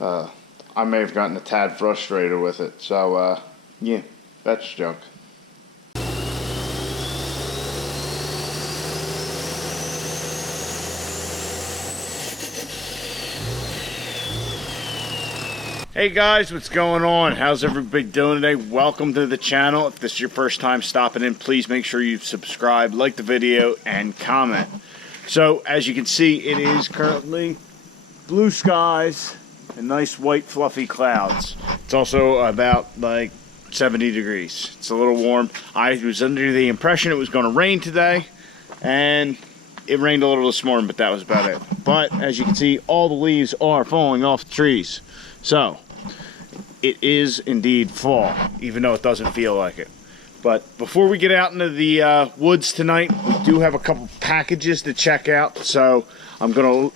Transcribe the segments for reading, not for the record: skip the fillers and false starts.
I may have gotten a tad frustrated with it. So, yeah, that's junk. Hey guys, what's going on? How's everybody doing today? Welcome to the channel. If this is your first time stopping in, please make sure you subscribe, like the video, and comment. So, as you can see, it is currently blue skies and nice white fluffy clouds. It's also about like 70 degrees. It's a little warm. I was under the impression it was going to rain today, and it rained a little this morning, but that was about it. But as you can see, all the leaves are falling off the trees. So, it is indeed fall, even though it doesn't feel like it. But before we get out into the woods tonight, we do have a couple packages to check out. So I'm gonna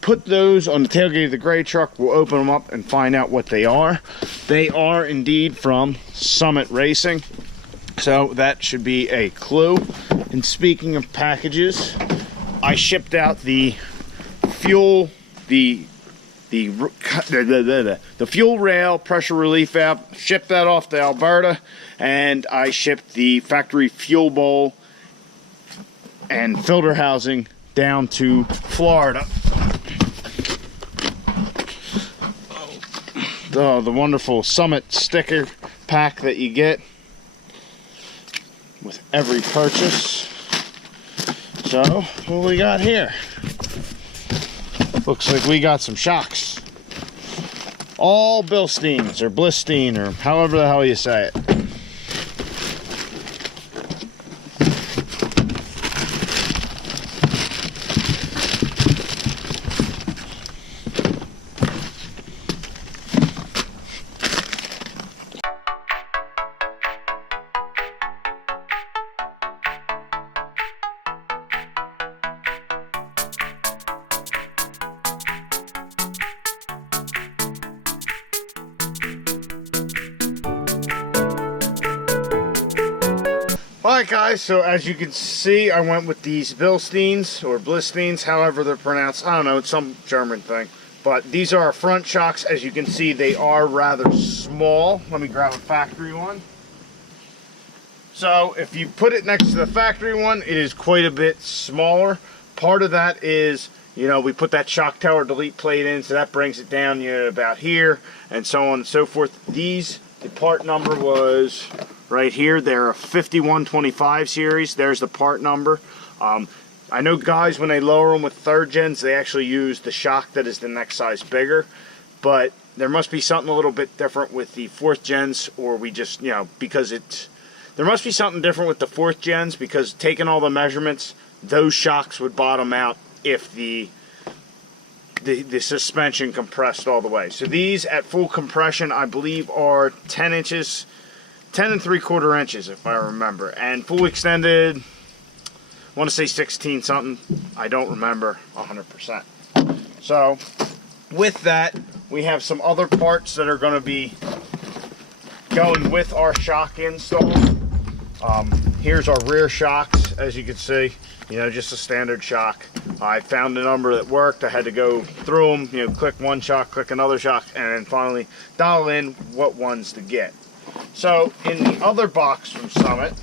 put those on the tailgate of the gray truck. We'll open them up and find out what they are. They are indeed from Summit Racing, so that should be a clue. And speaking of packages, I shipped out the fuel, the fuel rail pressure relief valve, shipped that off to Alberta, and I shipped the factory fuel bowl and filter housing down to Florida. The wonderful Summit sticker pack that you get with every purchase. So, what we got here? Looks like we got some shocks. All Bilsteins or Blistein or however the hell you say it. Alright guys, so as you can see, I went with these Bilsteins or Blisteins, however they're pronounced. I don't know, it's some German thing. But these are our front shocks. As you can see, they are rather small. Let me grab a factory one. So if you put it next to the factory one, it is quite a bit smaller. Part of that is, you know, we put that shock tower delete plate in, so that brings it down, you know, about here, and so on and so forth. These, the part number was right here. They're a 5125 series. There's the part number. I know guys, when they lower them with third gens, they actually use the shock that is the next size bigger, but there must be something a little bit different with the fourth gens, or we just, you know, because there must be something different with the fourth gens, because taking all the measurements, those shocks would bottom out if the suspension compressed all the way. So these at full compression, I believe, are 10 inches, 10 3/4 inches if I remember, and full extended, I want to say 16 something. I don't remember 100%. So with that, we have some other parts that are going to be going with our shock install. Here's our rear shocks. As you can see, you know, just a standard shock. I found a number that worked. I had to go through them, you know, click one shock, click another shock, and then finally dial in what ones to get. So in the other box from Summit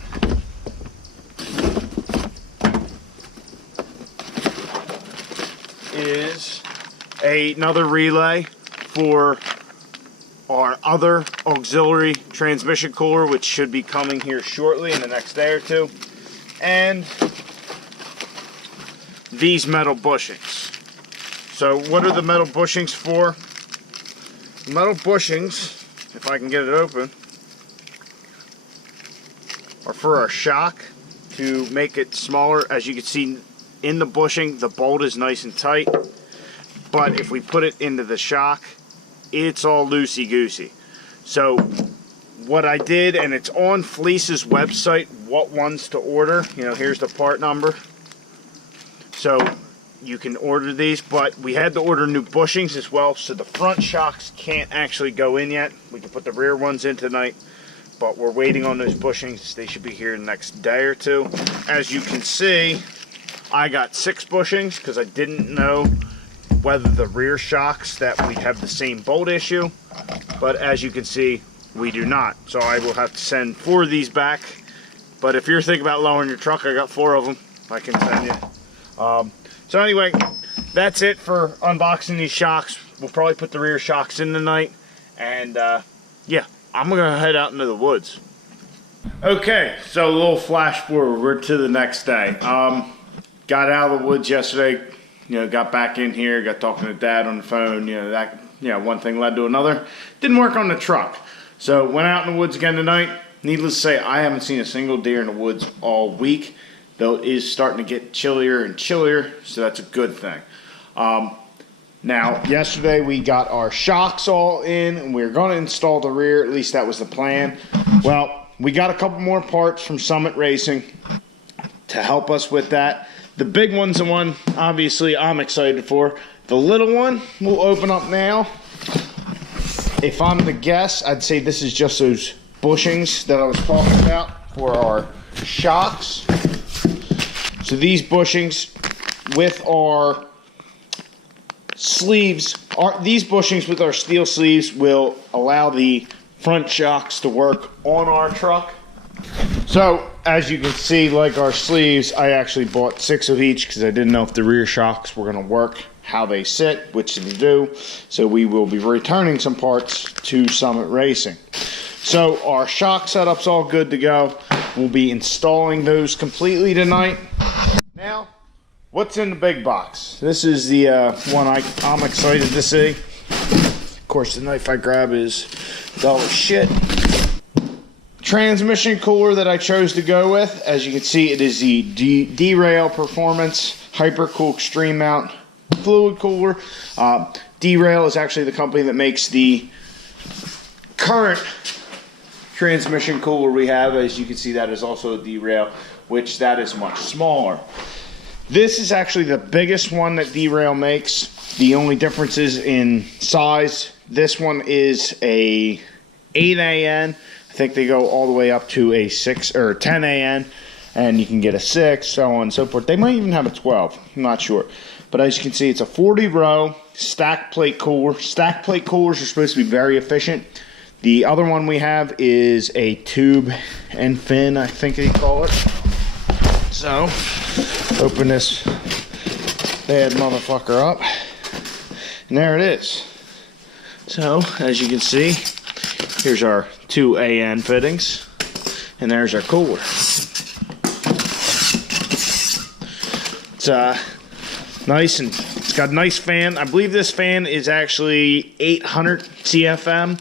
is another relay for our other auxiliary transmission cooler, which should be coming here shortly in the next day or two, and these metal bushings. So what are the metal bushings for? The metal bushings, if I can get it open, are for our shock to make it smaller. As you can see in the bushing, the bolt is nice and tight, but if we put it into the shock, it's all loosey-goosey. So what I did, and it's on Fleece's website, what ones to order. You know, here's the part number. So you can order these, but we had to order new bushings as well, so the front shocks can't actually go in yet. We can put the rear ones in tonight, but we're waiting on those bushings. They should be here the next day or two. As you can see, I got 6 bushings because I didn't know whether the rear shocks that we have the same bolt issue, but as you can see, we do not. So I will have to send 4 of these back. But if you're thinking about lowering your truck, I got 4 of them I can send you. So anyway, that's it for unboxing these shocks. We'll probably put the rear shocks in tonight. And yeah, I'm gonna head out into the woods. Okay, so a little flash forward, we're to the next day. Got out of the woods yesterday, got back in here, got talking to Dad on the phone, one thing led to another. Didn't work on the truck. So went out in the woods again tonight. Needless to say, I haven't seen a single deer in the woods all week, though it is starting to get chillier and chillier, so that's a good thing. Now, yesterday we got our shocks all in, and we were going to install the rear, at least that was the plan. Well, we got a couple more parts from Summit Racing to help us with that. The big one's the one, obviously, I'm excited for. The little one will open up now. If I'm to guess, I'd say this is just those bushings that I was talking about for our shocks. So these bushings with our sleeves, these bushings with our steel sleeves will allow the front shocks to work on our truck. So as you can see, like our sleeves, I actually bought 6 of each because I didn't know if the rear shocks were going to work, how they sit, which they do. So we will be returning some parts to Summit Racing. So our shock setup's all good to go. We'll be installing those completely tonight. Now, what's in the big box? This is the one I'm excited to see. Of course, the knife I grab is dull as shit. Transmission cooler that I chose to go with. As you can see, it is the D-Rail Performance Hypercool Extreme Mount Fluid Cooler. D-Rail is actually the company that makes the current transmission cooler we have. As you can see, that is also a D-Rail, which that is much smaller. This is actually the biggest one that D-Rail makes. The only difference is in size. This one is a 8 AN. I think they go all the way up to a 6 or 10 AN, and you can get a 6, so on and so forth. They might even have a 12. I'm not sure. But as you can see, it's a 40-row stack plate cooler. Stack plate coolers are supposed to be very efficient. The other one we have is a tube and fin, I think they call it. So, open this bad motherfucker up, and there it is. So, as you can see, here's our 2 AN fittings, and there's our cooler. It's nice, and it's got a nice fan. I believe this fan is actually 800 CFM.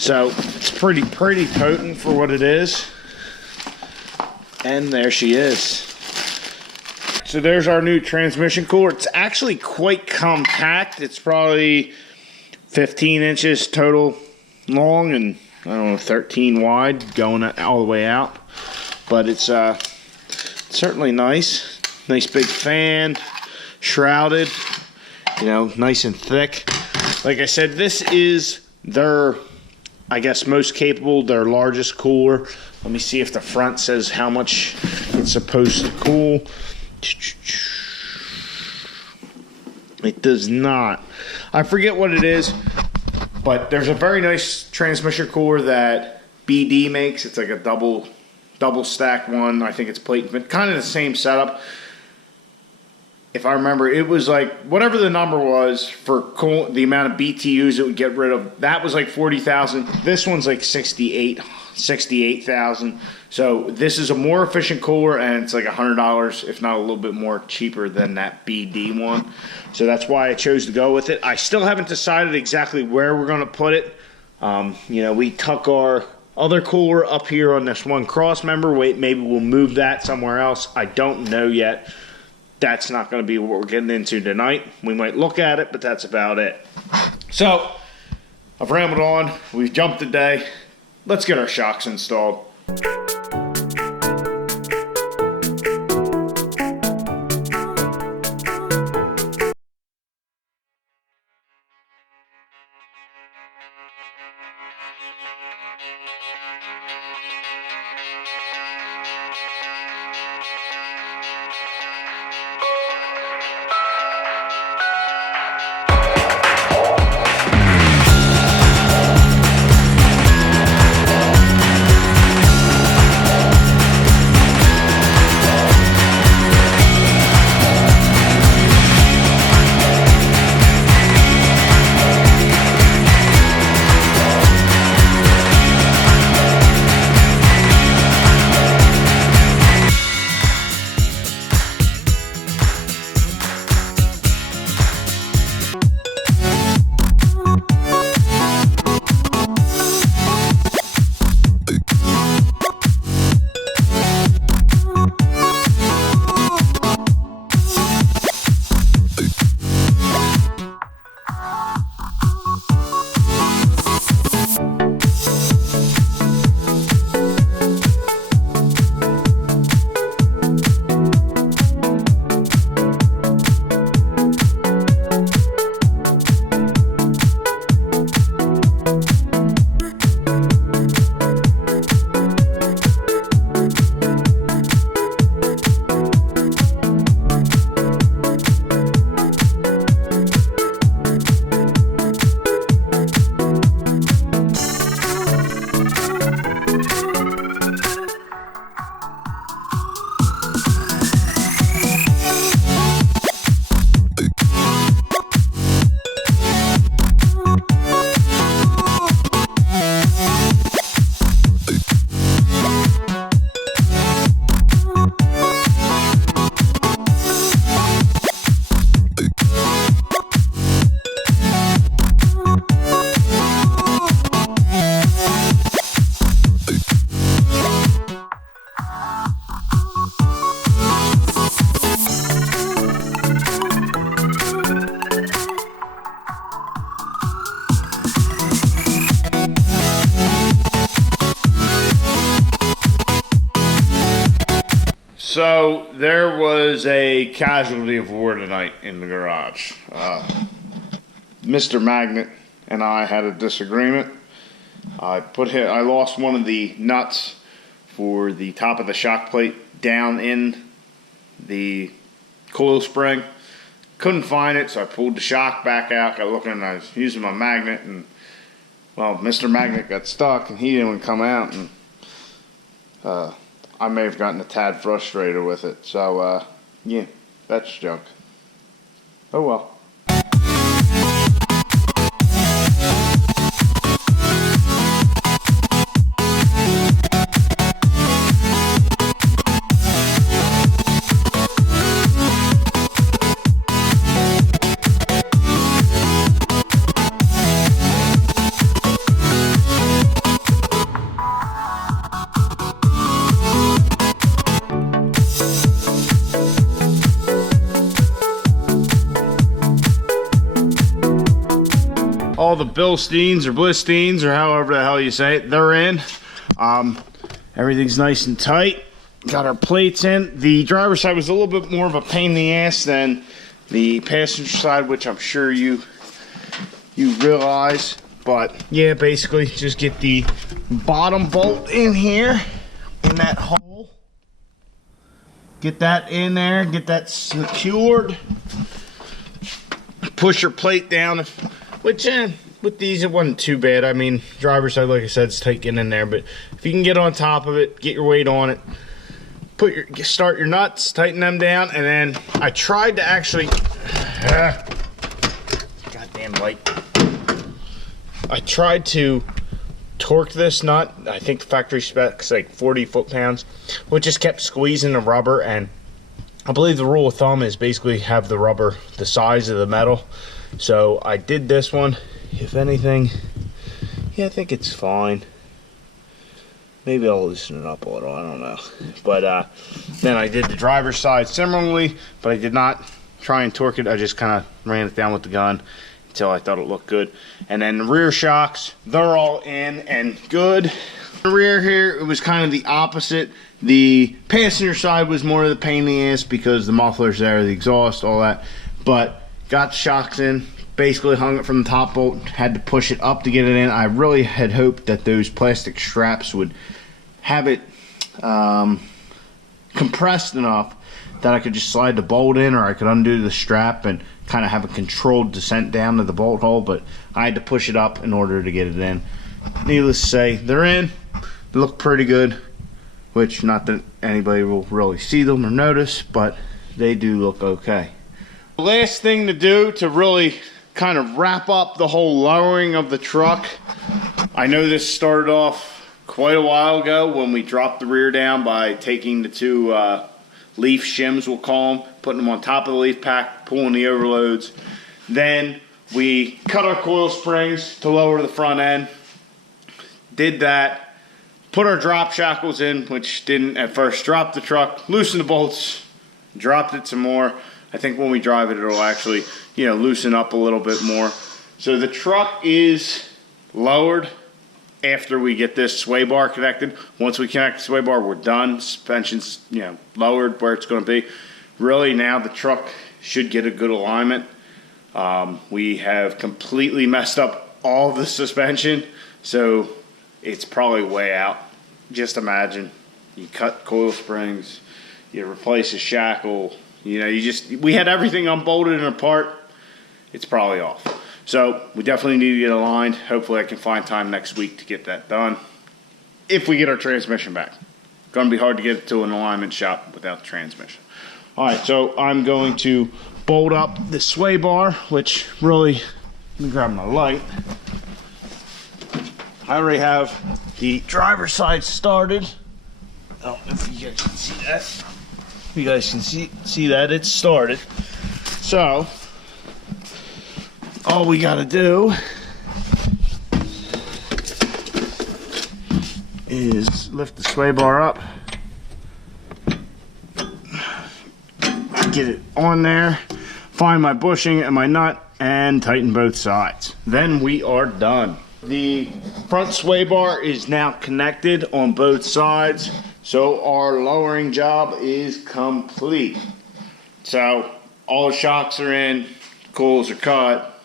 So it's pretty potent for what it is. And there she is. So there's our new transmission cooler. It's actually quite compact. It's probably 15 inches total long and I don't know, 13 wide going all the way out. But it's certainly nice. Nice big fan, shrouded, nice and thick. Like I said, this is their, I guess, most capable, their largest cooler. Let me see if the front says how much it's supposed to cool. It does not. I forget what it is, but there's a very nice transmission cooler that BD makes. It's like a double stacked one. I think it's plate, but kind of the same setup. If I remember, it was like whatever the number was for the amount of BTUs it would get rid of. That was like 40,000. This one's like 68,000. So this is a more efficient cooler, and it's like $100, if not a little bit more cheaper than that BD one. So that's why I chose to go with it. I still haven't decided exactly where we're going to put it. We tuck our other cooler up here on this one cross member. Maybe we'll move that somewhere else. I don't know yet. That's not going to be what we're getting into tonight. We might look at it, but that's about it. So, I've rambled on. We've jumped a day. Let's get our shocks installed. So there was a casualty of war tonight in the garage. Mr. Magnet and I had a disagreement. I lost one of the nuts for the top of the shock plate down in the coil spring. Couldn't find it, so I pulled the shock back out. Got looking, and I was using my magnet, and well, Mr. Magnet got stuck, and he didn't come out, and I may have gotten a tad frustrated with it. So yeah, that's junk. Oh well. All the Bilsteins or Blistines or however the hell you say it, they're in. Everything's nice and tight. Got our plates in. The driver's side was a little bit more of a pain in the ass than the passenger side, which I'm sure you realize. But yeah, basically just get the bottom bolt in here in that hole. Get that in there, get that secured. Push your plate down. Which, with these, it wasn't too bad. I mean, driver's side, like I said, is tight getting in there. But if you can get on top of it, get your weight on it, start your nuts, tighten them down, and then I tried to actually, goddamn light. I tried to torque this nut. I think the factory spec's like 40 foot-pounds. Well, it just kept squeezing the rubber, and I believe the rule of thumb is basically have the rubber the size of the metal. So I did this one. If anything, yeah, I think it's fine. Maybe I'll loosen it up a little, I don't know. But then I did the driver's side similarly, but I did not try and torque it. I just kind of ran it down with the gun until I thought it looked good. And then the rear shocks, they're all in and good. The rear here, it was kind of the opposite. The passenger side was more of the pain in the ass because the muffler's there, the exhaust, all that. But got the shocks in, basically hung it from the top bolt, had to push it up to get it in. I really had hoped that those plastic straps would have it compressed enough that I could just slide the bolt in, or I could undo the strap and kind of have a controlled descent down to the bolt hole, but I had to push it up in order to get it in. Needless to say, they're in. They look pretty good, which not that anybody will really see them or notice, but they do look okay. The last thing to do to really kind of wrap up the whole lowering of the truck, I know this started off quite a while ago when we dropped the rear down by taking the two leaf shims, we'll call them, putting them on top of the leaf pack, pulling the overloads. Then we cut our coil springs to lower the front end. Did that. Put our drop shackles in, which didn't at first drop the truck. Loosened the bolts. Dropped it some more. I think when we drive it, it'll actually, loosen up a little bit more. So the truck is lowered after we get this sway bar connected. Once we connect the sway bar, we're done. Suspension's, lowered where it's going to be. Really, now the truck should get a good alignment. We have completely messed up all the suspension, so it's probably way out. Just imagine, you cut coil springs, you replace a shackle, we had everything unbolted and apart. It's probably off. So we definitely need to get aligned. Hopefully I can find time next week to get that done. If we get our transmission back. Gonna be hard to get it to an alignment shop without the transmission. All right, so I'm going to bolt up the sway bar, which really, let me grab my light. I already have the driver's side started. I don't know if you guys can see that. You guys can see that it's started. So all we got to do is lift the sway bar up, get it on there, find my bushing and my nut, and tighten both sides. Then we are done. The front sway bar is now connected on both sides. So our lowering job is complete. So all the shocks are in, coils are cut,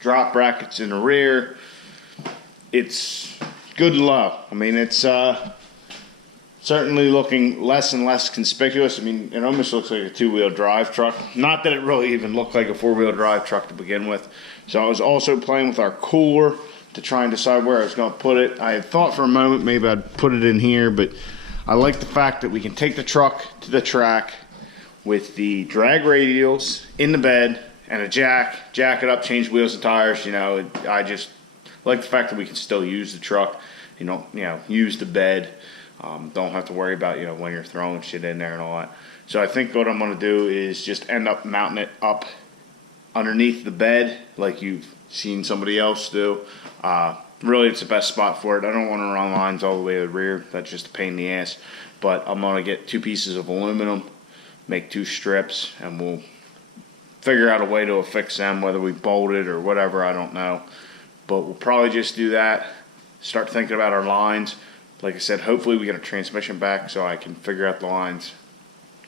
drop brackets in the rear. It's good and low. I mean, it's certainly looking less and less conspicuous. I mean, it almost looks like a two-wheel drive truck. Not that it really even looked like a four-wheel drive truck to begin with. So I was also playing with our cooler to try and decide where I was going to put it. I had thought for a moment maybe I'd put it in here, but I like the fact that we can take the truck to the track with the drag radials in the bed and a jack it up, change wheels and tires. You know, I just like the fact that we can still use the truck. You know, use the bed. Don't have to worry about, you know, when you're throwing shit in there and all that. So I think what I'm going to do is just end up mounting it up underneath the bed like you've seen somebody else do. Really, it's the best spot for it. I don't want to run lines all the way to the rear. That's just a pain in the ass. But I'm going to get 2 pieces of aluminum, make 2 strips, and we'll figure out a way to affix them, whether we bolt it or whatever, I don't know. But we'll probably just do that, start thinking about our lines. Like I said, hopefully we get a transmission back so I can figure out the lines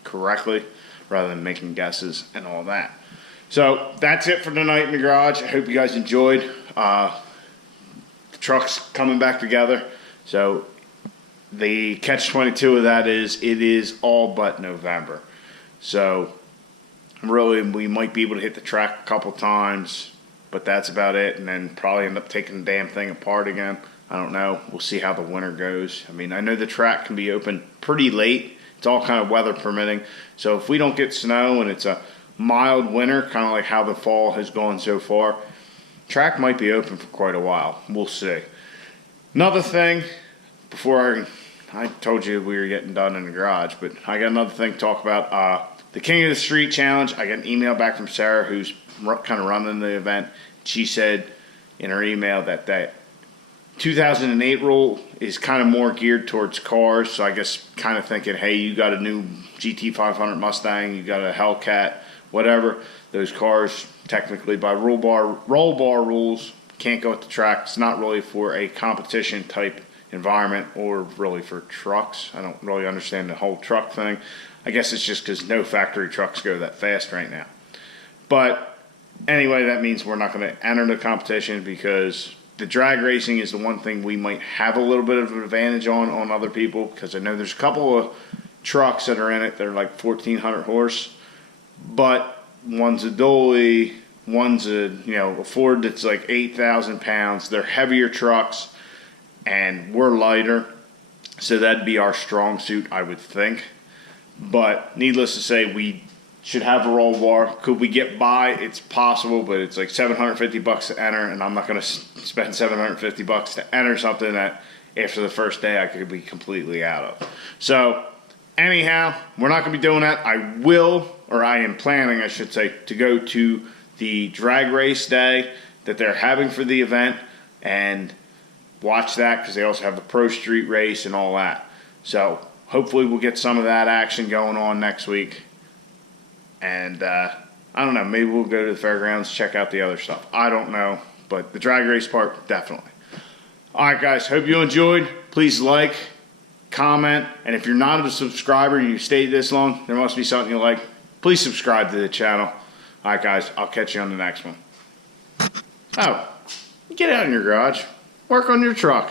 correctly rather than making guesses and all that. So that's it for tonight in the garage. I hope you guys enjoyed. The truck's coming back together. So the catch-22 of that is it is all but November. So really we might be able to hit the track a couple times, but that's about it, and then probably end up taking the damn thing apart again. I don't know. We'll see how the winter goes. I mean, I know the track can be open pretty late. It's all kind of weather permitting. So if we don't get snow and it's a mild winter, kind of like how the fall has gone so far, track might be open for quite a while. We'll see. Another thing, before I told you we were getting done in the garage, but I got another thing to talk about. The King of the Street Challenge, I got an email back from Sarah, who's kind of running the event. She said in her email that that 2008 rule is kind of more geared towards cars, so I guess kind of thinking, hey, you got a new GT500 Mustang, you got a Hellcat, whatever. Those cars, technically by roll bar rules, can't go at the track. It's not really for a competition type environment or really for trucks. I don't really understand the whole truck thing. I guess it's just because no factory trucks go that fast right now. But anyway, that means we're not going to enter the competition because the drag racing is the one thing we might have a little bit of an advantage on other people, because I know there's a couple of trucks that are in it that are like 1,400 horse, but one's a dolly, one's a Ford that's like 8,000 pounds. They're heavier trucks, and we're lighter, so that'd be our strong suit, I would think. But needless to say, we should have a roll bar. Could we get by? It's possible, but it's like $750 to enter, and I'm not going to spend $750 to enter something that after the first day I could be completely out of. So anyhow, we're not going to be doing that. I am planning, I should say, to go to the drag race day that they're having for the event and watch that, because they also have the Pro Street race and all that. So hopefully we'll get some of that action going on next week. And I don't know, maybe we'll go to the fairgrounds, check out the other stuff. I don't know, but the drag race part, definitely. All right, guys, hope you enjoyed. Please like, comment, and if you're not a subscriber and you stayed this long, there must be something you like. Please subscribe to the channel. All right, guys, I'll catch you on the next one. Oh, get out in your garage. Work on your truck.